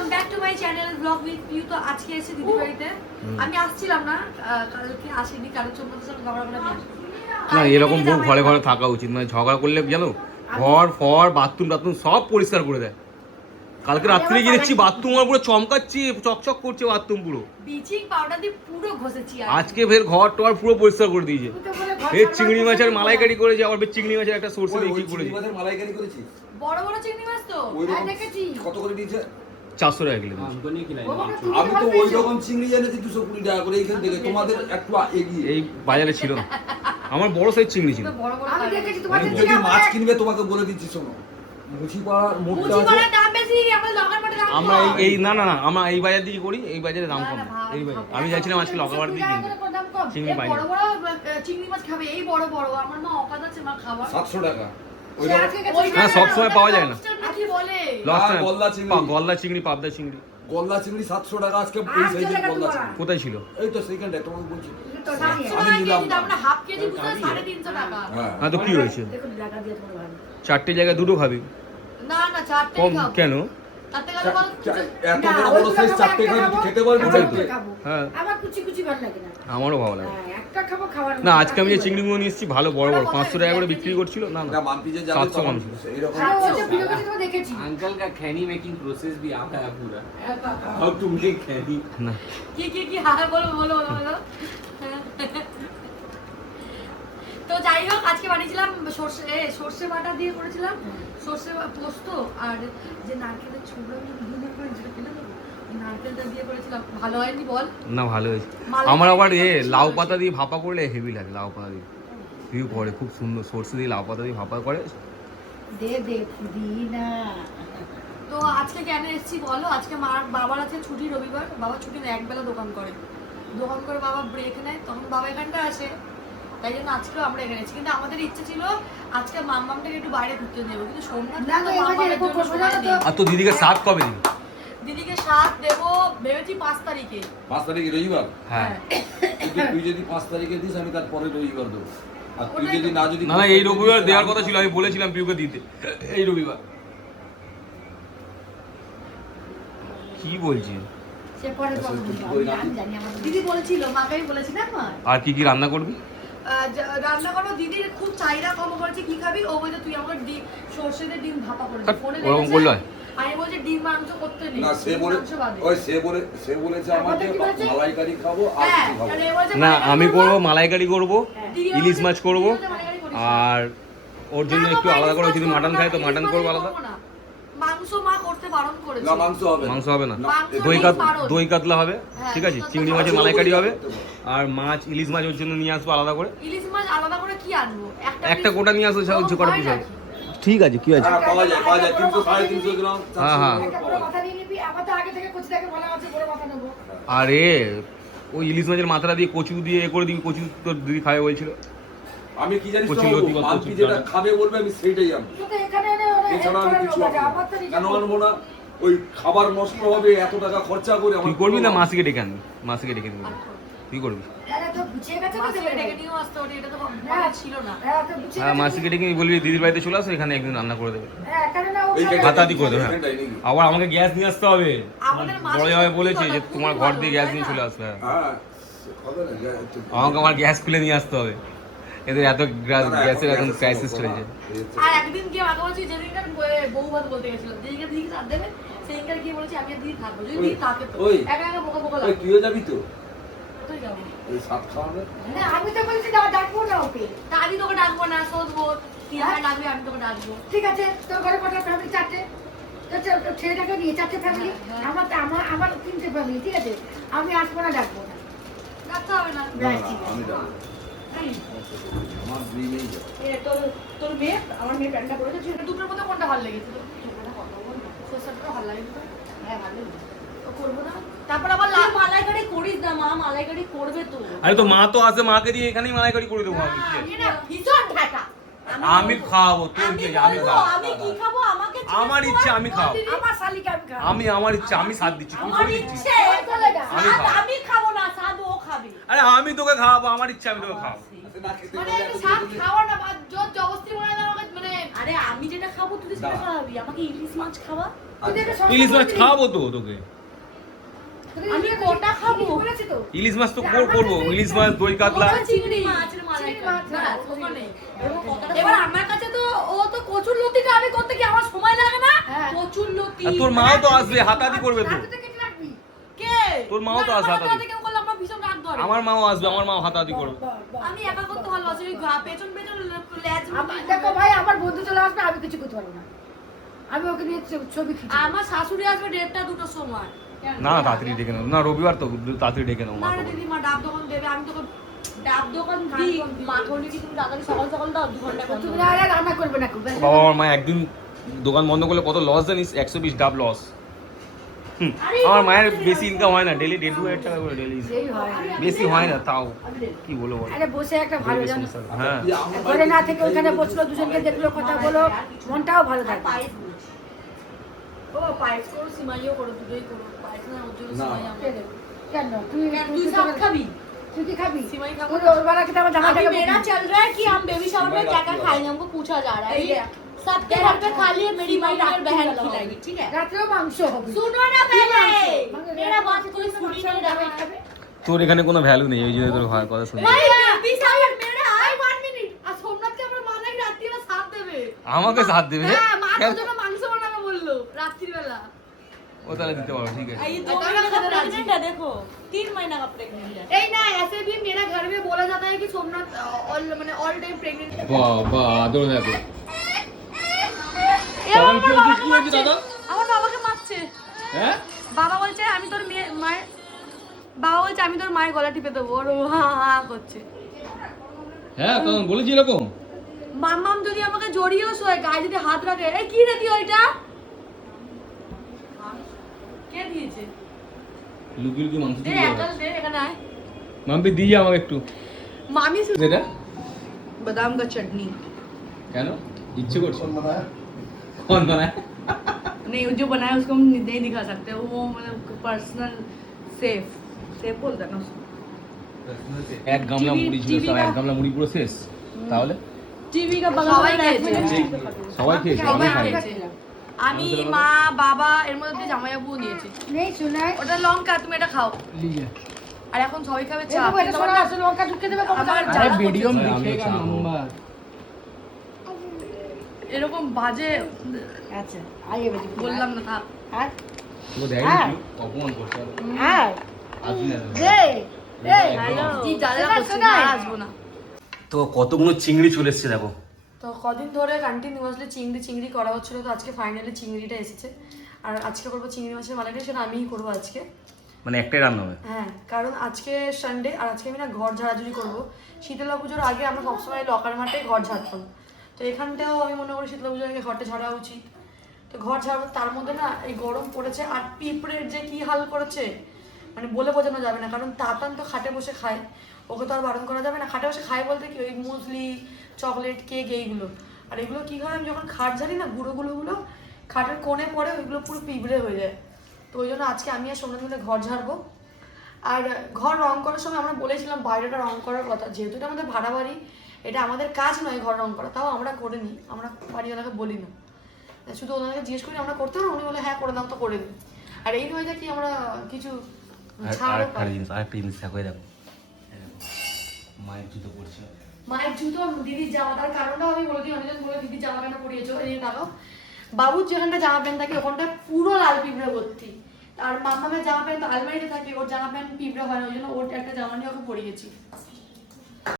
Welcome back to my channel blog with you. তো আজকে এসে দিদি বাড়িতে আমি আসছিলাম না, কালকে আসিনি, কারোর জন্য ঝগড়া করে না এরকম বউ ঘরে ঘরে থাকা উচিত, মানে ঝগড়া করলে জানো ঘর ফর বাথরুম সব পরিষ্কার করে দেয়। কালকে রাত্রে গিয়ে দেখছি বাথরুম আর পুরো চমকাচ্ছে, চকচক করছে বাথরুম পুরো, ব্লিচিং পাউডার দিয়ে পুরো ঘষেছি। আজকে ফের ঘর টর পুরো পরিষ্কার করে দিয়েছে। ফের চিংড়ি মাছের মালাইকারি করেছে, আবার ফের চিংড়ি মাছের একটা সরষে দিয়ে কি করেছে। মাছের মালাইকারি করেছিস? বড় বড় চিংড়ি মাছ তো হ্যাঁ দেখেছি। কত করে দিয়েছে? 400 টাকা কিলো। আমি তো ওই রকম চিংড়ি এনেছি 220 টাকা করে এইখান থেকে, তোমাদের একটু এগিয়ে। এই বাজারে ছিল না, আমার বড় সাইজ চিংড়ি ছিল। বড় বড় আমি দেখেছি তোমাদের যদি মাছ কিনবে তোমাকে বলে দিচ্ছি, শোনো মুচিপাড়ার মোড়টা মুচি আছে, করার দাম বেশি, আমাদের লকারপাটে দাম আমরা কম। এই না না না আমরা এই বাজার দিকে করি, এই বাজারে দাম কম। না, না, এই বাজার ভাই, আমি যাচ্ছিলাম আজকে লকাবার দিকে কিনতে, চিংড়ি এই পাই বড় বড় চিংড়ি মাছ খাবে, এই বড় বড় আমার মা অকাদ আছে মা খাবার 700 টাকা। ওই সে রকম আজকে গেছে না, সব সময় পাওয়া যায় না। কি বলে লস আর গলদা চিংড়ি। গলদা চিংড়ি, পাবদা চিংড়ি গলদা চিংড়ি 700 টাকা আজকে, এই সাইজের গলদা চিংড়ি। কোথায় ছিল? এই তো সেইখানটা তোমাকে বলছি। তো আমি আমি নিলাম নিলাম না, হাফ কেজি বুঝলে 350 টাকা। হ্যাঁ হ্যাঁ তো কি হয়েছে, দেখুন টাকা দিয়ে তোমার ভালো 4টে জায়গায় দুটো খাবি না না চারটে কম খাবো কেন? তাতে গেলে বল এত বড় বড় সাইজ 4টে খেতে পারবি ওটাই না? তো। হ্যাঁ আমার কুচি কুচি ভালো লাগে না। আমারও ভালো লাগে। হ্যাঁ, একটা খাবো খাবার না আজকে আমি যে চিংড়িগুলো নিয়ে এসেছি ভালো বড় বড় 500 টাকা করে বিক্রি করছিল। না না না মানপি যে যাবে 700 কম ছিল। এইরকম হ্যাঁ ওই যে ভিডিও করে তোমার দেখেছি। अंकल का खैनी मेकिंग प्रोसेस भी आता है पूरा। हाउ टू मेक खैनी। না কি হ্যাঁ বলো বলো বলো বলো। তো যাই হোক আজকে বানিয়েছিলাম সর্ষে বাটা দিয়ে করেছিলাম, সর্ষে পোস্ত আর যে নারকেলের ছোবড়া দিয়ে করেছিল নারকেলটা দিয়ে করেছিলাম। ভালো হয়নি বল? না ভালো হয়েছে। মালাই আমার আবার কারি লাউ করেছিলাম। পাতা দিয়ে ভাপা করলে হেভি লাগে। লাউ পাতা দিয়ে ভিউ করে খুব সুন্দর, সর্ষে দিয়ে লাউ পাতা দিয়ে ভাপা করে। দে দে পুদিনা। তো আজকে কেন এসেছি বলো? আজকে বাবার আছে ছুটি, রবিবার। বাবা ছুটি নেয়, একবেলা দোকান করে বাবা ব্রেক নেয়, তখন বাবা এখানটা আসে, তাই জন্য আজকেও আমরা এখানে এসেছি। কিন্তু আমাদের ইচ্ছে ছিল আজকে মাম্মামটাকে একটু বাইরে ঘুরতে নেবো, কিন্তু সোমনাথ না, তো না, এবার মাম্মামের এরকম জন্য করবো না সময় তো। নেই। আর তো দিদিকে সাত কবে দিন? দিদিকে সাথ দেবো ভেবেছি 5 তারিখে। 5 তারিখে রবিবার। হ্যাঁ তুই যদি 5 তারিখে দিস আমি তার পরে রবিবার দেবো। আর তুই যদি যদি না না এই রবিবার দেওয়ার কথা ছিল, আমি বলেছিলাম পিউকে দিতে এই রবিবার। কি বলছি? সে পরে বলবো, আমি জানি আমার দিদি বলেছিল, মাকে আমি বলেছি না মা আর কি কি রান্না করবি? রান্না করবো। দিদির খুব চাহিদা কম করেছে, কি খাবি? ও বলছে তুই আমাকে সর্ষে দিয়ে ডিম ভাপা করে দে। ফোনে ওরকম করলে হয়? আমি বলছি ডিম মাংস করতে নেই, না সে বলে মাংস বাদে। ওই সে বলেছে আমাকে মালাইকারি খাবো আর হ্যাঁ, কি খাবো। কারণ এ বলছে না মালাইকারি আমি করবো। করবো মালাইকারি করবো, দিদি ইলিশ বলছে, মাছ করবো, দিদি বলছে মালাইকারি করিস না। আর ওর জন্য না, একটু বাবা, আলাদা করে ইলিশ যদি মাছ মাটন করবো খায় তো না, মাটন ইলিশ করবো মাছ আলাদা। করবো না। মাংস মা করতে বারণ করেছে। না মাংস হবে না। মাংস হবে না, মাংস দই নেই, কাত বারণ। দই কাতলা হবে, হ্যাঁ, ঠিক আছে। দই কাতলা চিংড়ি হবে। মাছের মালাইকারি হবে, আর মাছ ইলিশ মাছ ওর জন্য নিয়ে আসবো আলাদা করে। ইলিশ মাছ আলাদা করে কি আনবো? একটা piece- গোটা নিয়ে আসবো, ও, যে কটা হয় পিস হবে। নাকি? ঠিক আছে কি আছে। হ্যাঁ পাওয়া যায় 300 350 গ্রাম। হ্যাঁ, হ্যাঁ। একটা বড় মাথা নিয়ে নিবি, আমার তো আগে থেকে কুচি থেকে বলা আছে বড় মাথা নেবো। আরে ওই ইলিশ মাছের মাথাটা দিয়ে কচু দিয়ে এ করে দিবি, কচু তোর দিদি খাবে বলছিল। আমি কি জানিস কচি তো লতি বা মানপি কচি যেটা ডাঁটা। খাবে বলবে আমি সেইটাই আনবো। তো এখানে এনে ওরা এছাড়া আমি একজনের কিছু লোক আনবো আছে, না। আমার তো নিজে কেন আনবো না? ওই খাবার নষ্ট হবে, এত টাকা খরচা করে আমার তুই করবি না মাসিকে ডেকে আনবি? মাসিকে ডেকে দিবি, তুই করবি? আরে তো গুছিয়ে গেছে তো মাসিকে দেবে। ডেকে নিয়েও আসতে হবে, এটা তো হ্যাঁ। মনে ছিল না। হ্যাঁ তো গুছিয়ে হ্যাঁ গেছে। মাসিকে ডেকে নিয়ে বলবি দিদির বাড়িতে চলে আসো, এখানে একদিন রান্না করে দেবে। হ্যাঁ কেন না ও এইখানে- হাতাহাতি করে দেবে। হ্যাঁ এইখানটাই নাকি? আবার আমাকে গ্যাস নিয়ে আসতে হবে। আমাদের মাসি বড় জামাই সত্যি বলেছে কথা, যে খুবই তোমার ঘর ভালো, দিয়ে গ্যাস তাই নিয়ে না? চলে আসবে। হ্যাঁ হ্যাঁ হবে না একটু। আমাকে আমার গ্যাস খুলে নিয়ে আসতে হবে, এদের এত গ্যাসের এখন ক্রাইসিস চলেছে। আর একদিন গিয়ে মাকে বলছি যেদিনকার বউ ভাত বলতে গেছিলাম, যেদিনকার দিদি রাত দেবে সেদিনকার গিয়ে বলেছি আমি আর দিদি থাকবো, যদি দিদি থাকে তো ওই। একা একা বোকা বোকা ওই লাগবে। তুইও যাবি তো কোথায় যাবো? ওই সাত খাওয়াবে? না আমি তো বলছি না ডাকবো না ওকে। তা আমি তোকে ডাকবো না, শোধবো তুই আমায় ডাকবি, আমি তোকে ডাকবো। ঠিক আছে তোর ঘরে কটা ফ্যামিলি? 4টে। তো ছেলেটাকে নিয়ে 4টে ফ্যামিলি, হ্যাঁ। আমার 3টে ফ্যামিলি, ঠিক আছে। আমি আসবো না ডাকবো না। ডাকতে হবে না। না, ব্যাস, না, ঠিক আছে। আমি যাবো। এই, আমার ড্রিমেই যাবো। তোর মেয়ে, আমার মেয়ে প্যান্টটা পরেছে, ছেলে দুটোর মধ্যে কোনটা ভালো লেগেছে তোর? ছোটটা কত বল না, সরষেটা ভালো লাগে তো? হ্যাঁ ভালো। তো করবো না। তারপর আবার মালাইকারি করিস না, মা মালাইকারি করবে তো। আরে তো মা তো আসে, মাকে দিয়ে এখানেই মালাইকারি করে দেবো আমি। কি আছে? এ না, ভীষণ ঢাকা। আমি খাওয়াবো, তোর আমি কি আছে? আমি বলবো, খাওয়াবো। আমি কি খাবো আমাকে জিজ্ঞেস আমার কর, ইচ্ছে আমি খাবো। দিদি। আমার শালিকা আমি খাবো। আমি আমার ইচ্ছা, আমি সাথ দিচ্ছি, তুই আমার করে দিচ্ছিস। ইচ্ছে আমি স্বাদ খাবো। আমি খাবো না, স্বাদ ও খাবে। আরে আমি তোকে খাওয়াবো, আমার ইচ্ছা আমি তোকে খাওয়াবো। আচ্ছা, না খেতে মানে পারলে একটা এত স্বাদ কিছু বললি? খাওয়া না, বা জোর জবরদস্তি মনে হয় আমাকে, মানে আরে আমি যেটা খাবো তুই সেটা দাও। খাওয়াবি, আমাকে ইলিশ মাছ খাওয়া। আচ্ছা। ইলিশ মাছ খাওয়াবো তো তোকে। আমি কোটা খাবো। বলেছি তো ইলিশ মাছ তো করবো, ইলিশ মাছ, দই কাতলা। ওটা চিংড়ি মাছের চিংড়ি মাছ, মাছ ওখানে। এবার আমার কাছে তো ও তো কচুর লতিটা আমি করতে কি আমার সময় লাগে না? হ্যাঁ। কচুর লতি। আর তোর মাও তো আসবে, হাতাহাতি করবে তো। রাতে কেটে রাখবি। কে? তোর মাও তো না, আসবে আমার হাতাহাতি। হাতে কেউ করলে আমার ভীষণ রাগ ধরে। আমার মাও আসবে, আমার মাও হাতাহাতি করবে। বাহ। আমি একা করতে ভালোবাসি, ওই পেছন পেছন ল্যাজ। দেখো ভাই আমার বন্ধু চলে আসবে আমি কিছু করতে পারবো না, আমি ওকে নিয়ে ছবি খিচি। আমার শাশুড়ি আসবে 1:30 2টার সময়। না তাড়াতাড়ি ডেকে নেবো, না রবিবার তো তাড়াতাড়ি ডেকে নেবো না মাকে রে বলে। দিদিমা ডাব দোকান দেবে, আমি তোকে ডাব দোকান দিই। মা বলি কি তুমি তাড়াতাড়ি সকাল সকাল দাও, 2 ঘন্টা করে। তুমি না আরে রান্না করবে না খুব বাবা আমার মা একদিন দোকান বন্ধ করলে কত লস জানিস? 120 ডাব লস। আমার মায়ের বেশি ইনকাম হয় না, ডেলি 1.5 টাকা করে ডেলি, সেই হয়। বেশি হয় না তাও কি বলবো বল। আরে বসে একটা ভালো জানো হ্যাঁ কি আমার ঘরে না থেকে ওখানে বসলো, দুজনকে দেখলো, কথা বলো, মনটাও ভালো থাকে। পায়েস বলছি। ও পায়েস করো, সিমাইও করো, দুটোই করো। পায়েস না ওর জন্য না। সিমাই কে আমার। দেবে? কেন তুই তুই সব খাবি? তুই কি খাবি? सिवाई खाबो। তুই ওর বেলা খেতে আমার জামা अभी টাকা मेरा चल रहा है कि हम बेबी शावर में क्या क्या खाएंगे, हमको पूछा जा रहा है। सबके घर पे खा लिए, मेरी माई और बहन खिलाएगी, ठीक है? রাত্রেও মাংস হবে। सुनो ना पहले, मेरा बात कोई सुन ही नहीं रहा है। তোর এখানে কোনো ভ্যালু নেই, ওই জন্য তোর কথা শুনি। नहीं, बेबी शावर मेरा आई 1 मिनट। আর সোমনাথ কে আমরা মানাই রাত্রি বেলা সাথ দেবে। আমাকে সাথ দেবে? হ্যাঁ, মা তোর জন্য মাংস বানাবে বললো রাত্রি বেলা। ও তাহলে দিতে পারো, ঠিক আছে। ये 2 महीना का प्रेग्नेंट है, देखो 3 महीना का प्रेग्नेंट है। नहीं ना, ऐसे भी मेरा घर में बोला जाता है कि सोमनाथ ऑल मैंने ऑल टाइम प्रेग्नेंट है। বাবা আদর দেখো। এবার কি আমার হয়েছে, কি হয়েছে দাদা? আমার বাবাকে মারছে। হ্যাঁ বাবা বলছে আমি তোর মায়ের, বাবা বলছে আমি তোর মায়ের গলা টিপে দেবো, ওর ও হা হা করছে। হ্যাঁ তখন বলেছি এরকম। মাম্মাম যদি আমাকে জড়িয়েও শোয়, গায়ে যদি হাত রাখে, এই কি রে তুই ওইটা? কে দিয়েছে? লুকি লুকি মাংস দে দিয়ে একাল দে, এখানে আয়। মাম্পি দিয়ে আমাকে একটু মামি যেটা। বাদাম का चटनी কেন ইচ্ছে করছে? কোন বানায়? नहीं, जो बनाया उसको हम नहीं दिखा सकते, वो मतलब पर्सनल सेफ सेफ बोलते हैं ना उसको। এক গামলা মুড়ি ছিল, টিভি সব এক का- গামলা মুড়ি পুরো শেষ। তাহলে টিভি का बगल সবাই में খেয়েছে, আমি খাই। আমি মা বাবা এর মধ্যে দিয়ে জামাইবাবু নিয়েছি। নেই শোনাই। ওটা লঙ্কা, তুমি এটা খাও। আর এখন সবাই খাবে চা। দেখো এটা শোনা আসলে লঙ্কা ঢুকে দেবে কখন আমার যাবে? জ্বালা वीडियो में अरे, दिखेगा हम लोग नंबर। এরকম বাজে আচ্ছা আইয়ে বেজি বললাম না, থাক। আর ও দেখ হ্যাঁ। অপমান করছে। আর আসবি না। রে রে কি জ্বালা শোনা, করছে, শোনা। না আসবো না। তো কতগুলো চিংড়ি চলে এসেছে দেখো। তো কদিন ধরে কন্টিনিউয়াসলি চিংড়ি করা হচ্ছিল, তো আজকে ফাইনালি চিংড়িটা এসেছে। আর আজকে করবো চিংড়ি মাছের মালাইটা, সেটা আমিই করবো আজকে। মানে একটাই রান্না হবে। হ্যাঁ, কারণ আজকে সানডে, আর আজকে আমি না ঘর ঝাড়াঝুড়ি করবো। শীতলা পুজোর আগে আমরা সবসময় লকার মাঠে ঘর ঝাড়তাম, তো এখানটাও আমি মনে করি শীতলা পুজোর আগে ঘরটা ঝাড়া উচিত। তো ঘর ঝাড়বো, তার মধ্যে না এই গরম পড়েছে, আর পিঁপড়ের যে কি হাল করেছে মানে বলে বোঝানো যাবে না। কারণ তাতান তো খাটে বসে খায়, ওকে তো আর বারণ করা যাবে না। খাটে বসে খায় বলতে কি, ওই মুসলি, চকলেট, কেক এইগুলো। আর এগুলো কি হয়, আমি যখন খাট ঝাড়ি না, গুঁড়োগুলো খাটের কোণে পড়ে, ওইগুলো পুরো পিঁপড়ে হয়ে যায়। তো ওই জন্য আজকে আমি আর সোমনাথ মিলে ঘর ঝাড়বো। আর ঘর রং করার সময় আমরা বলেছিলাম বাইরেটা রং করার কথা, যেহেতু এটা আমাদের ভাড়া বাড়ি, এটা আমাদের কাজ নয় ঘর রং করা, তাও আমরা করে নিই, আমরা বাড়িওয়ালাকে বলি না, শুধু ওনাকে জিজ্ঞেস করি আমরা করতে পারবো, উনি বলে হ্যাঁ করে দাম, তো করে দিই। আর এই নয় যে কি আমরা কিছু ছাড়ও পাই। আরেকটা জিনিস দেখো, এই দেখো মায়ের জুতো পড়ছে। মায়ের জুতো, দিদির জামা, তার কারণটা আমি বলে দিই, অনেকজন বলে দিদির জামা কেন পরিয়েছো, এই দেখো বাবুর যেখানটা জামা প্যান্ট থাকে ওখানটা পুরো লাল পিঁপড়ে ভর্তি। আর মামামের জামা প্যান্ট তো আলমারিতে থাকে, ওর জামা প্যান্ট পিঁপড়ে হয় না, ওই জন্য ওর একটা জামা নিয়ে ওকে পরিয়েছি।